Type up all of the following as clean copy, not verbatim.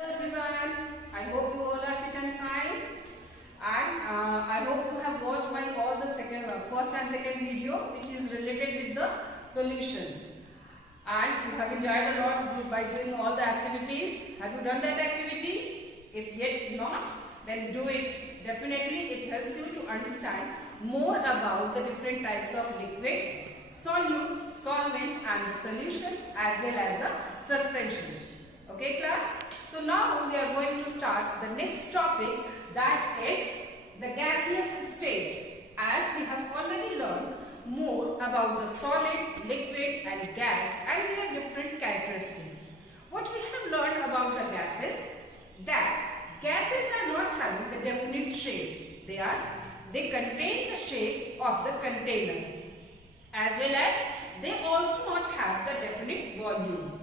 Hello everyone, I hope you all are fit and fine, and I hope you have watched my all the first and second video which is related with the solution, and you have enjoyed a lot by doing all the activities. Have you done that activity? If yet not, then do it. Definitely it helps you to understand more about the different types of liquid, solute, solvent and the solution as well as the suspension. Okay class? So now we are going to start the next topic, that is the gaseous state. As we have already learned more about the solid, liquid and gas and their different characteristics. What we have learned about the gases, that gases are not having the definite shape. They contain the shape of the container, as well as they also not have the definite volume.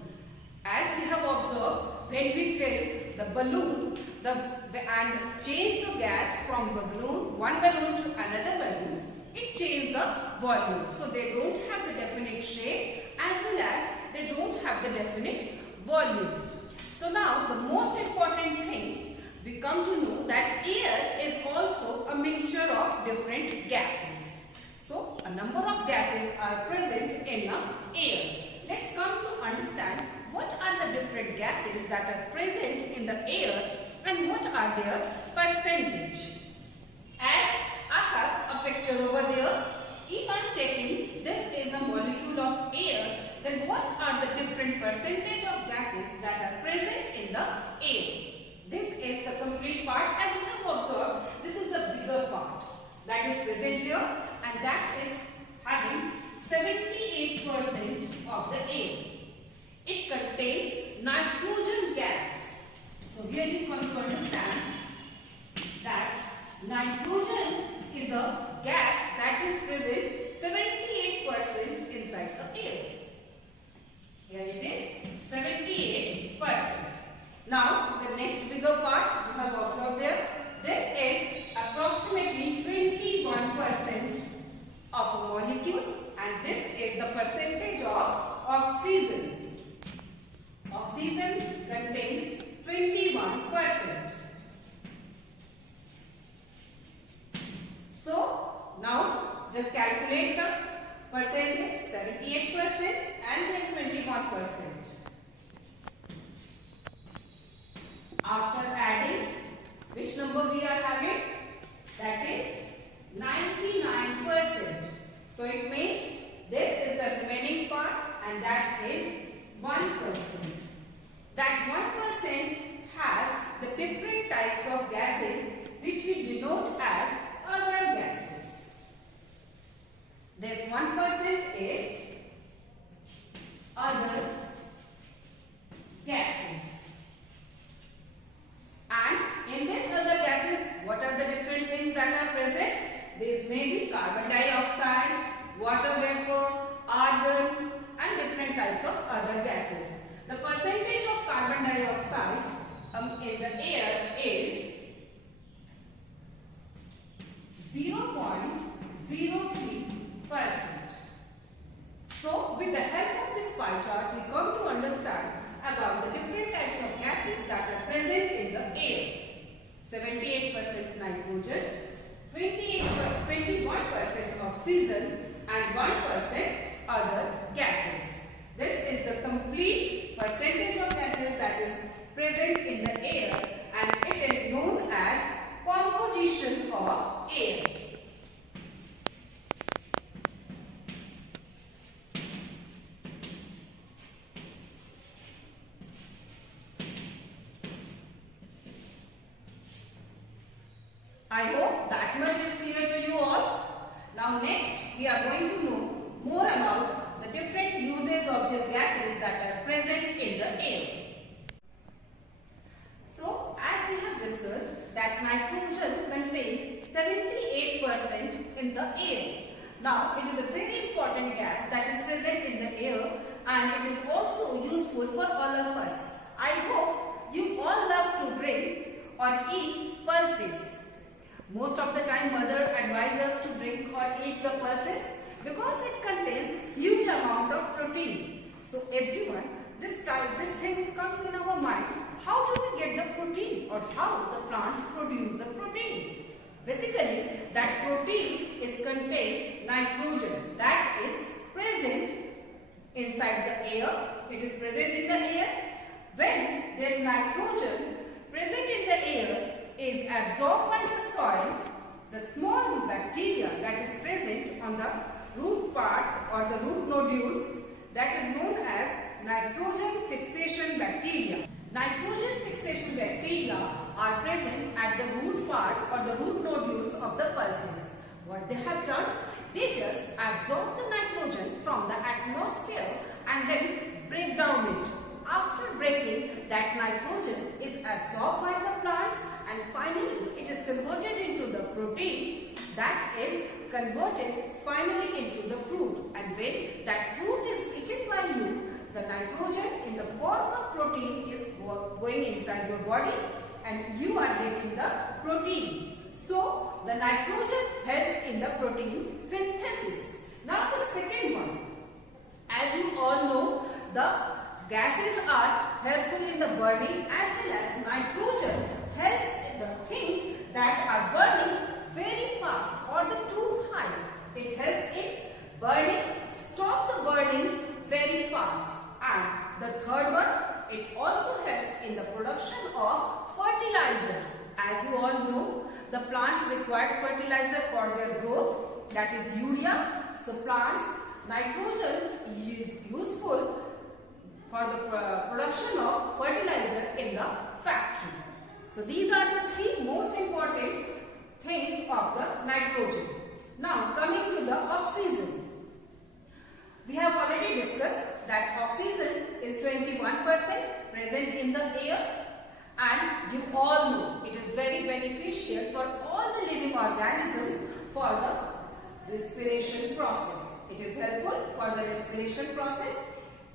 As we have observed, when we fill the balloon and change the gas from one balloon to another balloon, it changes the volume. So they don't have the definite shape as well as they don't have the definite volume. So now the most important thing, we come to know that air is also a mixture of different gases. So a number of gases are present in the air. Let's come to understand what are the different gases that are present in the air and what are their percentage. As I have a picture over there, if I am taking this is a molecule of air, then what are the different percentage of gases that are present in the air? This is the complete part. As you have observed, this is the bigger part that is present here, and that is having 78% of the air. It contains nitrogen gas. So here you come to understand that nitrogen is a gas that is present 78% inside the air. Here it is 78%. Now the next bigger part you have observed there. This is approximately 21% of a molecule, and this is the percentage of oxygen. Oxygen contains 21%. So now just calculate the percentage, 78% and then 21%. After adding, which number we are having? That is 99%. So it means this is the remaining part, and that is 1%. That 1% has the different types of gases which we denote as other gases. This 1% is other gases. And in this other gases, what are the different things that are present? This may be carbon dioxide, water vapor, argon and different types of other gases. The percentage of carbon dioxide in the air is 0.03%. So with the help of this pie chart, we come to understand about the different types of gases that are present in the air. 78% nitrogen, 21% oxygen and 1% other gases. This is the complete percentage of gases that is present in the air, and it is known as composition of air. I hope that much is clear to you all. Now next we are going to know more about the different uses of these gases that are present in the air. So as we have discussed that nitrogen contains 78% in the air. Now it is a very important gas that is present in the air, and it is also useful for all of us. I hope you all love to drink or eat pulses. Most of the time mother advises us to drink or eat the pulses because it contains huge amount of protein. So everyone, this thing comes in our mind. How do we get about how the plants produce the protein. Basically, that protein is contain nitrogen that is present inside the air. It is present in the air. When this nitrogen present in the air is absorbed by the soil, the small bacteria that is present on the root part or the root nodules, that is known as nitrogen fixation bacteria. Nitrogen fixation bacteria are present at the root part or the root nodules of the pulses. What they have done? They just absorb the nitrogen from the atmosphere and then break down it. After breaking, that nitrogen is absorbed by the plants and finally it is converted into the protein that is converted finally into the fruit. And when that fruit is eaten by you, the nitrogen in the form of protein is going inside your body and you are getting the protein. So, the nitrogen helps in the protein synthesis. Now the second one, as you all know, the gases are helpful in the burning as well as nitrogen helps in the things that are burning very fast or the too high. It helps in burning, stop the burning very fast. And the third one, it also helps in the production of fertilizer. As you all know, the plants require fertilizer for their growth, that is urea. So plants, nitrogen is useful for the production of fertilizer in the factory. So these are the three most important things of the nitrogen. Now coming to the oxygen. We have already discussed that oxygen is 21% present in the air, and you all know it is very beneficial for all the living organisms for the respiration process. It is helpful for the respiration process.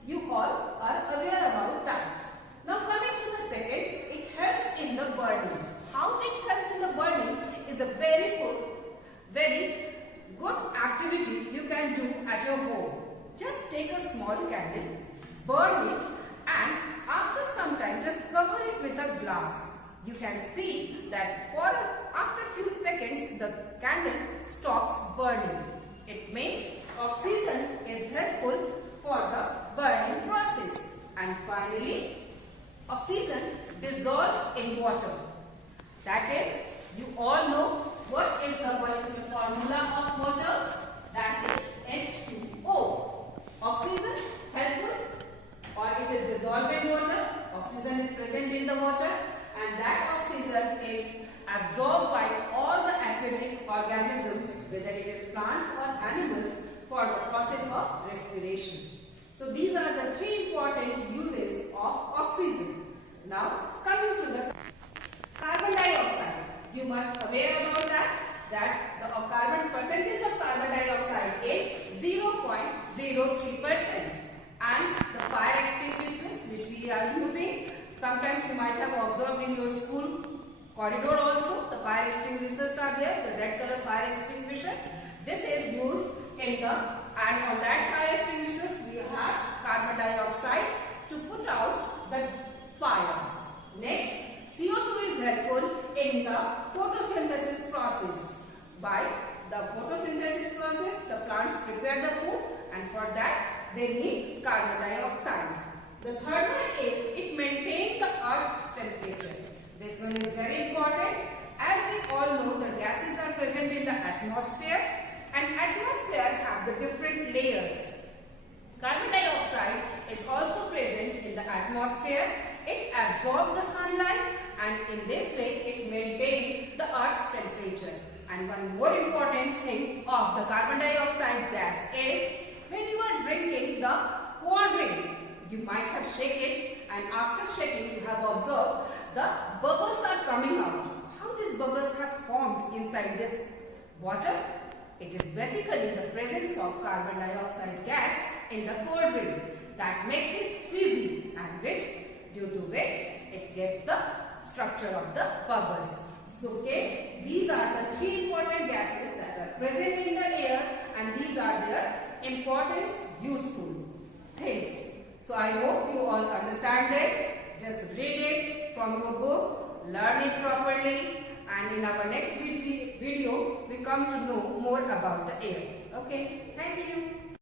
You all are aware about that. Now coming to the second, it helps in the burning. How it helps in the burning is a very good activity you can do at your home. Just take a small candle, burn it, and after some time just cover it with a glass. You can see that after few seconds the candle stops burning. It means oxygen is helpful for the burning process. And finally, oxygen dissolves in water. That is, you all know what is the molecular formula of water? That is H2O. Oxygen helpful or it is dissolved in water. Oxygen is present in the water and that oxygen is absorbed by all the aquatic organisms, whether it is plants or animals, for the process of respiration. So these are the three important uses of oxygen. Now coming to the carbon dioxide. You must aware about that the percentage of carbon dioxide is 0.03%, and the fire extinguishers which we are using, sometimes you might have observed in your school corridor also, the fire extinguishers are there, the red color fire extinguisher. This is used and on that fire extinguishers we have carbon dioxide to put out the fire. Next, CO2 is helpful in the photosynthesis process. By the photosynthesis process, the plants prepare the food and for that they need carbon dioxide. The third one is it maintains the earth's temperature. This one is very important. As we all know, the gases are present in the atmosphere and atmosphere have the different layers. Carbon dioxide is also present in the atmosphere. It absorbs the sunlight and in this way it maintains the earth temperature. And one more important thing of the carbon dioxide gas is when you are drinking the cold drink, you might have shaken it and after shaking you have observed the bubbles are coming out. How these bubbles have formed inside this water? It is basically the presence of carbon dioxide gas in the cold drink that makes it fizzy and due to which it gives the structure of the bubbles. So kids, these are the three important gases that are present in the air and these are their importance, useful things. So I hope you all understand this. Just read it from your book learn it properly, and in our next video we come to know more about the air. Okay, thank you.